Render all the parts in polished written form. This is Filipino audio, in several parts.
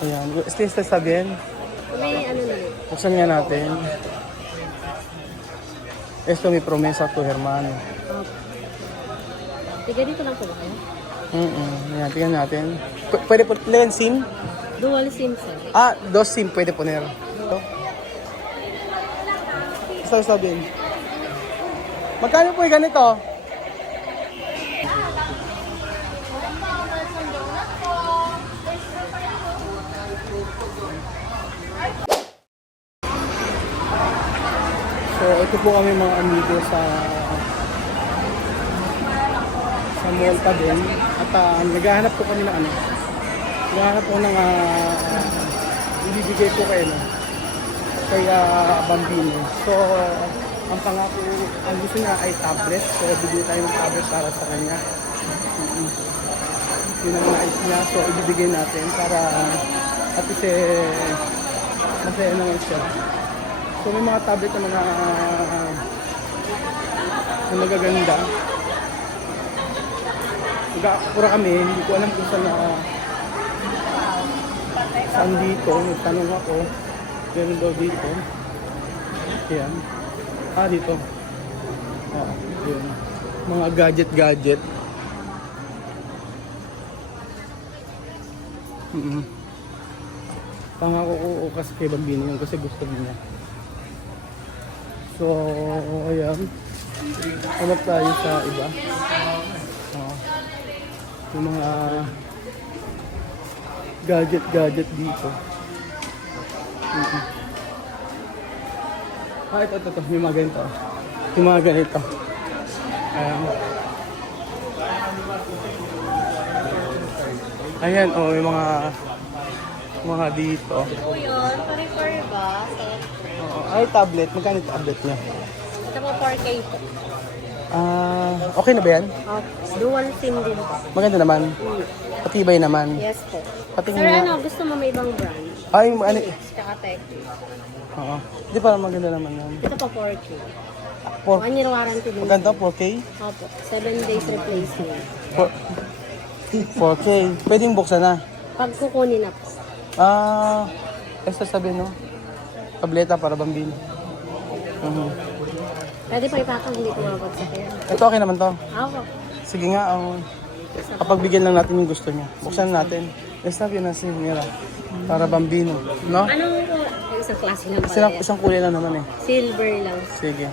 Ayan. Stay sabihin. May ano na. Buksan nga natin. Esto may promesa to hermano. Tiga dito lang po ba kayo? Ayan, tingnan natin. Pwede po len SIM? Dual SIM sir. Dos SIM pwede poner. Sabihin. Magkano po yung ganito? So, ito po kami mga amigo sa mall pa din. At naghahanap po kami ng naghahanap po ng ibibigay po kayo kay Bambino. So, ang pangako, ang gusto niya ay tablet. So, bibigyan tayo ng tablet para sa kanya. Yun ang nais niya. So, ibibigay natin para at least masaya naman siya. So, may mga tablet na magaganda. Pura kami, hindi ko alam kung saan dito. Nagtanong ako. Ganun daw dito. Ayan. Dito. Yun. Mga gadget. Pangako ko kasi kay Bambino yun kasi gusto niya. So, ayan. Hanap tayo sa iba. Yung mga gadget dito. Ito. Yung mga ganito. Yung mga ganito. Ayan, yung mga dito. Po yun, pare-pare ba? Ay, tablet. Magkano yung tablet niya? Ito po 4K po. Okay na ba yan? Dual SIM din po. Maganda naman. Patibay naman. Yes po. Pati Sir, gusto mo may ibang brand? Ay, Tsaka tech. Oo. Hindi parang maganda naman yan. Ito po 4K. 4, 1 year warranty din. maganda, 4K? Opo. 7 days replacement. 4K. Pwedeng buksan na. Pag kukunin na po. Sabi no? Tableta para Bambino. Pwede pa ipakang hindi tumabagsak yan. Ito okay naman to. Opo. Sige nga, kapag bigyan lang natin yung gusto niya. Buksan natin. Sabi na si Mira. Para Bambino. No? Anong isang klase lang Kasi pala yan? isang kulay lang naman eh. Silver lang. Sige.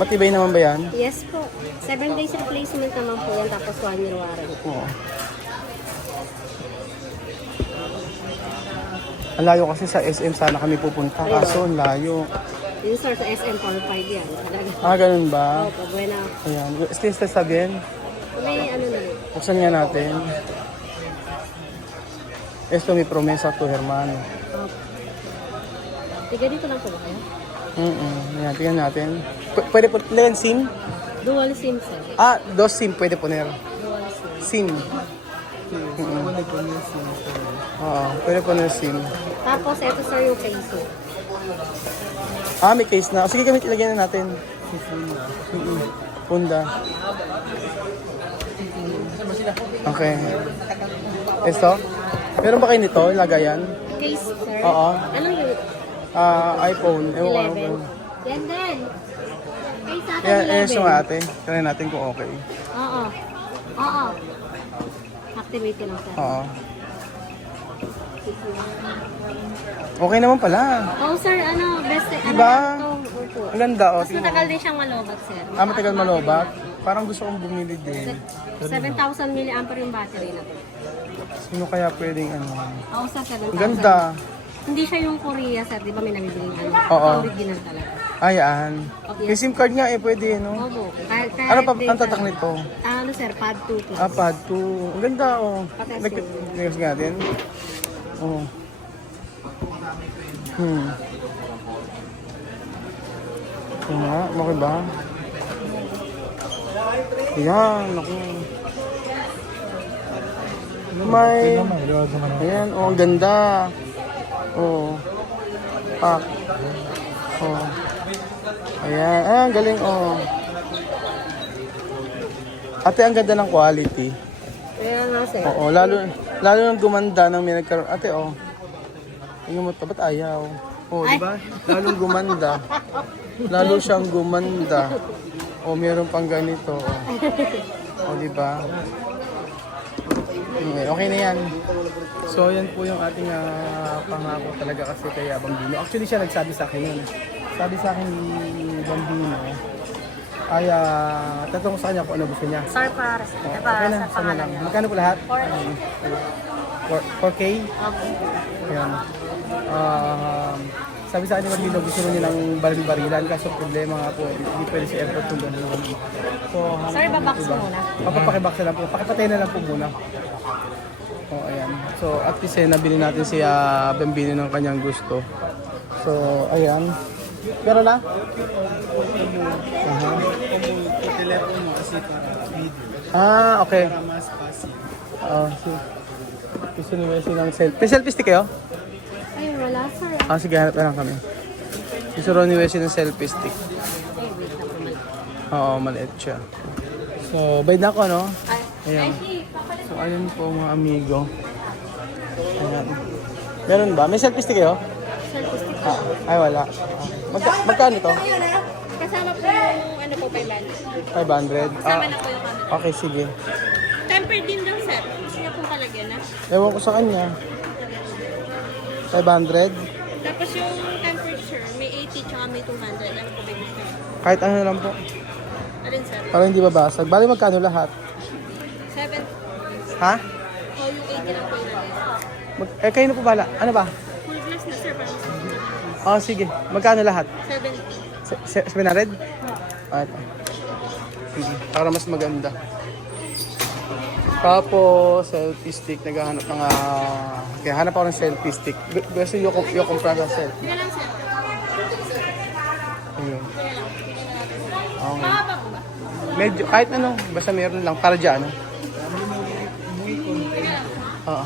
Matibay naman ba yan? Yes po. 7 days replacement naman po yan. Tapos 1 year warranty. Oo. Ang layo kasi sa SM sana kami pupunta. Kaso ang layo. Yun sir, sa SM 45 yan. Talaga. Ganun ba? Opo, buena. Ayan. Stay sabihin. May ano na. Buksan nga natin. Esto may promesa to hermano. Opo. Tiga dito lang po ba kayo? Ayan, tingnan natin. Pwede po len SIM? Dual SIM sir. Dos SIM pwede poner. Dual SIM. SIM. Pwede poner SIM. Tapos ito sir yung casing. May case na. Sige, gamit ilagay na natin. Punda. Okay. Esto? Meron ba kayo nito? Lagayan? Case sir? Oo. Anong yun? iPhone. Ewan ko. 11. Yan din. Case natin Yeah, 11. so nga ate. Try natin kung okay. Oo. Activate ko lang sir. Oo. Okay naman pala. Oo sir, best Diba? Opo. Ang ganda, Mas matagal din siyang malobat sir. Matagal malobat. Parang gusto kong bumili din. 7,000 mAh yung battery na to. Sino kaya pwedeng Oo sir, 7,000. Ang ganda. Hindi siya yung Korea sir, di ba may nabibiling Oo. Original talaga. Ayan. May SIM card nga pwede, no? Opo. Kahit Ano pa din ang tatak nito? Sir, pad 2 plus. Pad 2. Ang ganda, Patesting. Nag-test natin. Okay ba? Ayan, naku. Ayan, ang ganda. Pack. Ayan, ang galing, Ate, ang ganda ng quality. Kaya nga, sir. Oo, lalo nang gumanda nang may nagkaroon. Ate, oh. Tingnan mo ito, ba't ayaw? Oo, di ba? Lalong gumanda. Lalo siyang gumanda. O, meron pang ganito. O, di ba? Okay na yan. So, yan po yung ating pangako talaga kasi kay Bambino. Actually, siya nagsabi sa akin yun. Sabi sa akin ni Bambino, ay tatanong sa kanya kung ano gusto niya. Sir, para Okay na, sa sana pangalan lang. niya. Magkano po lahat? 4K? Okay. Ayan. Sabi sa akin ni Bambino, gusto rin nilang baril-barilan kaso problema nga po, hindi pwede si airport kung gano'n. So, Sir, babox muna. Papapakibox na lang po. Pakipatay na lang po muna. Oh, ayan. So, at least nabili natin si Bambino ng kanyang gusto. So, ayan. Pero na? Telepono kasi para video. Okay. Para mas fast. Gusto ni Wesley ng selfie. May selfie stick kayo? Ay, wala, sir. Sige, hanap na lang kami. Gusto rin ni Wesley ng selfie stick. Ay, wait lang po. Oo, maliit siya. So, bayad na ako, no? Ayan. Ay, So, ayun po mga amigo. Ayan. Meron ba? May selfie stick kayo? selfie stick. Ay, wala. Magkano to? Kasama po yung ano po, 500. 500? Kasama na po yung ano. Okay, sige. Temper din daw, sir. Gusto niya pong kalagyan na. Ewan ko sa kanya. 500? Tapos yung temperature, may 80 tsaka may 200. Ano po ba gusto niya? Kahit ano lang po. Alin, sir? Para hindi babasag. Bali magkano lahat? 7. Ha? O yung 80 lang po ilagay. Kayo na po bala. Ano ba? Full glass na, sir. Para mas Sige. Magkano lahat? 70. 700? Ito. Sige. Para mas maganda. Tapos, selfie stick. Naghahanap ng kaya hanap ako ng selfie stick. Gusto nyo kumpara ng selfie. Tingnan lang, sir. Ayun. Okay. Mahaba po ba? Medyo, kahit ano. Basta meron lang. Para dyan. Oo.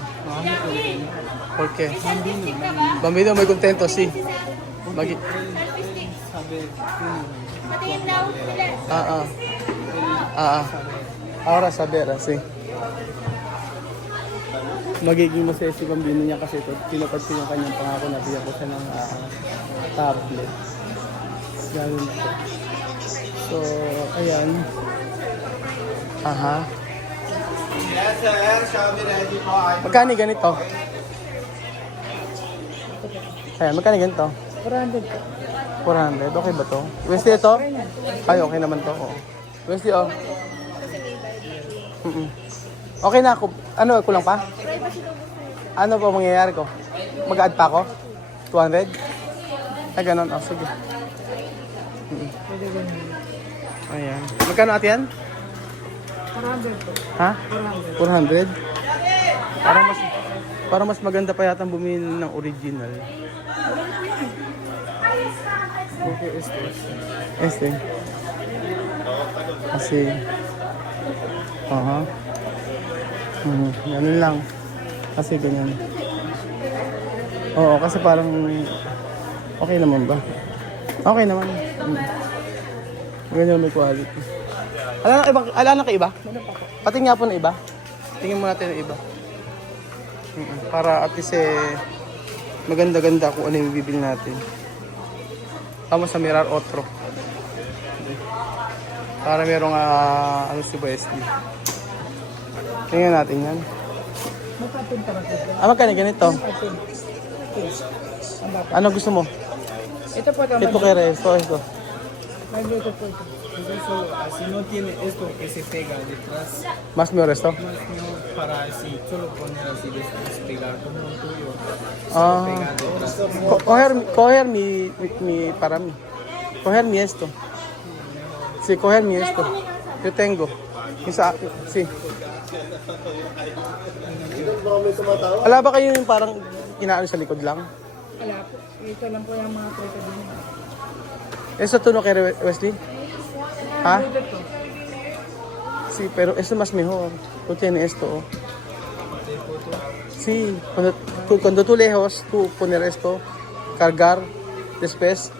Okay. Bambino, may kontento. Si. Selfie stick. Patingin daw. Ahora saber, si. Magiging masaya si Bambino niya kasi ito. Tinapad ko yung kanyang pangako na bigyan ko siya ng tablet. Ganun po. So, ayan. Yes sir, Shopee ready po. Magkano ganito? Ayan, magkano ganito? 400 po. 400. Okay ba to? Wesley, ito? Ay, okay naman to. Oh. Wesley, oh. Okay na ako. Ano, kulang pa? Ano pa mangyayari ko? Mag-add pa ako? 200? Ay, ganun. Sige. Ayan. Magkano ate yan? 400 po. Ha? 400? Parang mas maganda pa yata bumili ng original. Okay, este. Kasi ganun lang. Kasi ganyan. Oo, kasi parang okay naman ba? Okay naman. Ganyan may quality. Ala na kay iba? Patingin nga po na iba. Tingin mo natin ng iba. Para at least maganda-ganda kung ano yung bibili natin. Tama sa Mirar Otro. Para merong ano si Wesley. Tingnan natin yan. Magkano ganito? Ano gusto mo? Ito po Ito kay Resto. Ito po. Incluso, si no tiene esto que se pega detrás, Mas may Resto? más mejor para si solo poner así después pegar como un tuyo. Ah. Pegar detrás. Coger mi para mí. Coger mi esto. Sí, coger mi esto. Yo tengo. Sí. Wala ba kayo yung parang inaano sa likod lang? Wala po. Ito lang po yung mga preto din. Eso tú no quieres, Wesley? ¿Ah? Sí, pero eso es más mejor. Tú tienes esto. Oh. Sí, cuando tú lejos, tú poner esto, cargar, después,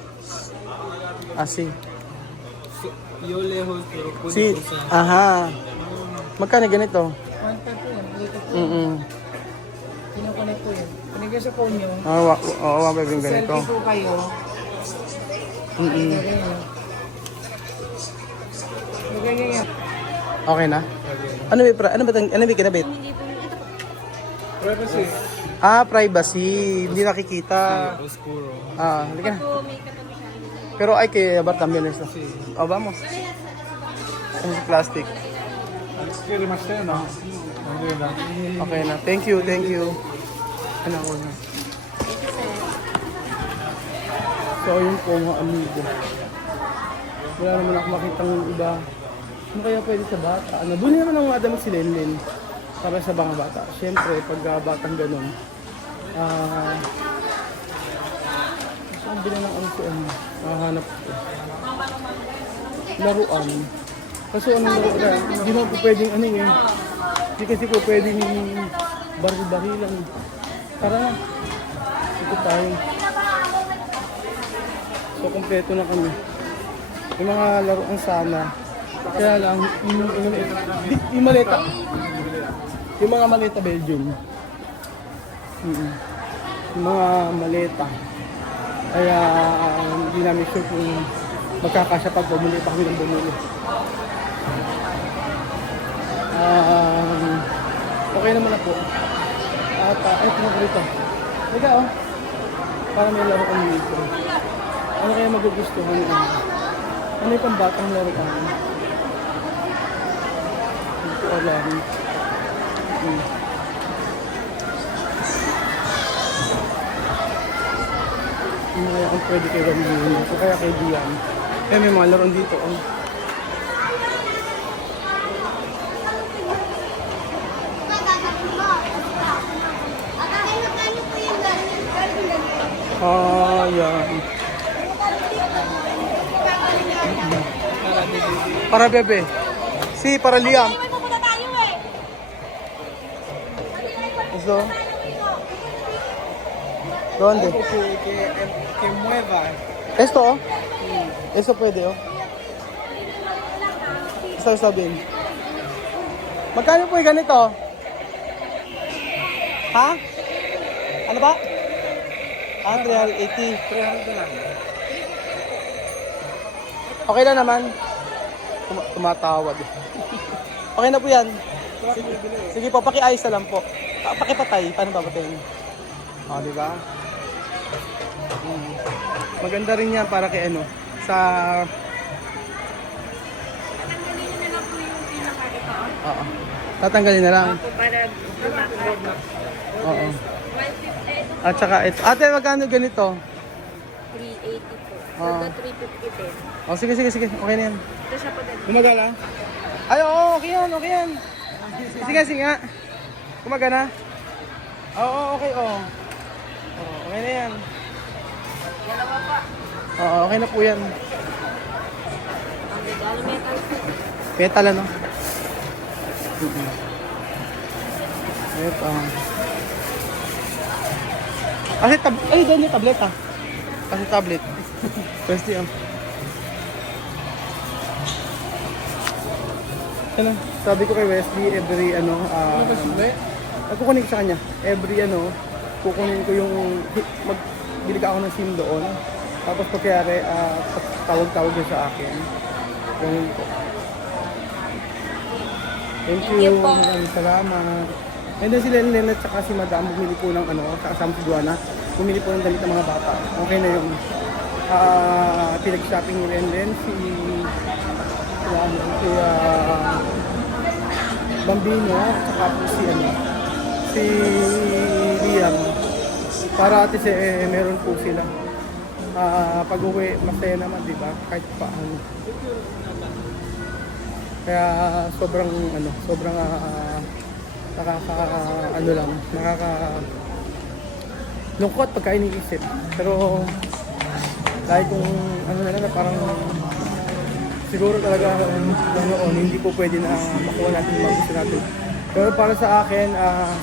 así. Yo lejos, pero puedo Sí, usar. ajá. Magkano ganito? 130. Kinukunik po yun. Kunigyan sa phone nyo. Oo, wag yung ganito. Selfie po kayo. Ganyan. Ganyan yan. Okay na? Ano ba kinabit? Hindi po, ito po. Privacy. Privacy. Hindi nakikita. Oscuro. Halika na. Po, may katabi siya. Pero ay kay también esto. Vamos. Es plastic. Quiere más no? Okay na. Thank you. Ano ko na. So yun po mga amigo. Wala naman ako makitang iba. Ano kaya pwede sa bata? Doon naman ang mga damit si Lenlen. Para sa mga bata. Siyempre, pag batang ganun. Saan bilang ng ano ko hahanap ko. Laruan. Kaso anong laruan? Hindi mo po pwedeng Hindi kasi po pwedeng baril-barilan. Tara na. Ikot tayo. So, kompleto na kami. Yung mga laruan sana. Kaya lang, yung maleta. Yung mga maleta Belgium. Yung mga maleta. Kaya hindi namin sure kung magkakasya pag bumili pa kami ng bumili. Okay naman na po. At ay, pinagrito. Liga para may laruan dito. Ano kaya magugustuhan nyo? Ano yung pambatang laruan? Hindi ko alam. Ano kaya kung pwede kayo gawin o kaya kay Dian? Kaya may mga laruan dito. Yan. Para bebe. Si, para Liam. Eso. ¿Dónde? Que mueva. Esto, Eso puede, Está bien. Magkano po yung ganito? Ha? Ano ba? 380. 300 lang. Okay lang naman. Tumatawad. Okay na po yan. Sige po, pakiayos na lang po. Pakipatay. Paano babatayin? Di ba? Maganda rin yan para kay sa... Oo. Tatanggalin na lang. Para lumakad. Oo. At saka ito. Ate, magkano ganito? 380 po. Oo. Ito 350 din. Sige. Okay na yan. Ito siya po din. Gumagala? Ay, oo, okay yan. Sige nga. Kumagana? Oo, okay, okay na yan. Oo, okay na po yan. Ang regalo metal. Metal, ano? Ito. Kasi doon yung tablet, Kasi tablet. Pwede yan. Ano, sabi ko kay Wesley, every kukunin ko sa kanya. Every kukunin ko yung, magbili ka ako ng SIM doon. Tapos pagkayari, tawag-tawag yun sa akin. Ganun po. Thank you. Maraming salamat. And then si Lenlen at saka si Madam, bumili po ng kasama si Duana, bumili po ng damit ng mga bata. Okay na yung pinag-shopping ni Lenlen, si Bambino, saka po si Liam. Para at least meron po sila. Pag-uwi, masaya naman, di ba? Kahit paano. Kaya sobrang lungkot pagka iniisip. Pero kahit kung na lang, parang siguro talaga hindi po pwede na makuha natin yung mga gusto natin. Pero para sa akin,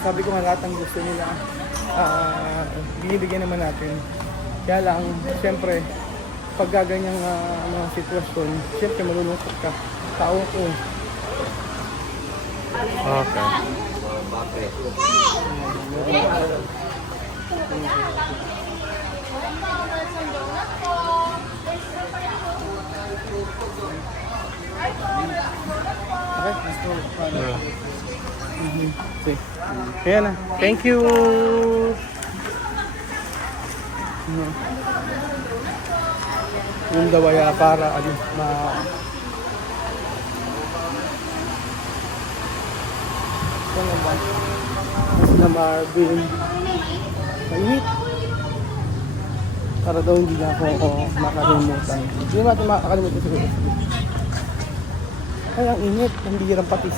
sabi ko nga lahat ng gusto nila, binibigyan naman natin. Kaya lang, siyempre, pag gaganyang sitwasyon, siyempre malulungkot ka. Tao ko. Okay. Okay. Kaya na. Thank you. No. Yung dawaya para ano, Ano ba? Mas na Marvin. Mainit. Para daw hindi na ako makalimutan. Hindi natin makakalimutan siguro. Ay, ang init. Ang bihirang patis.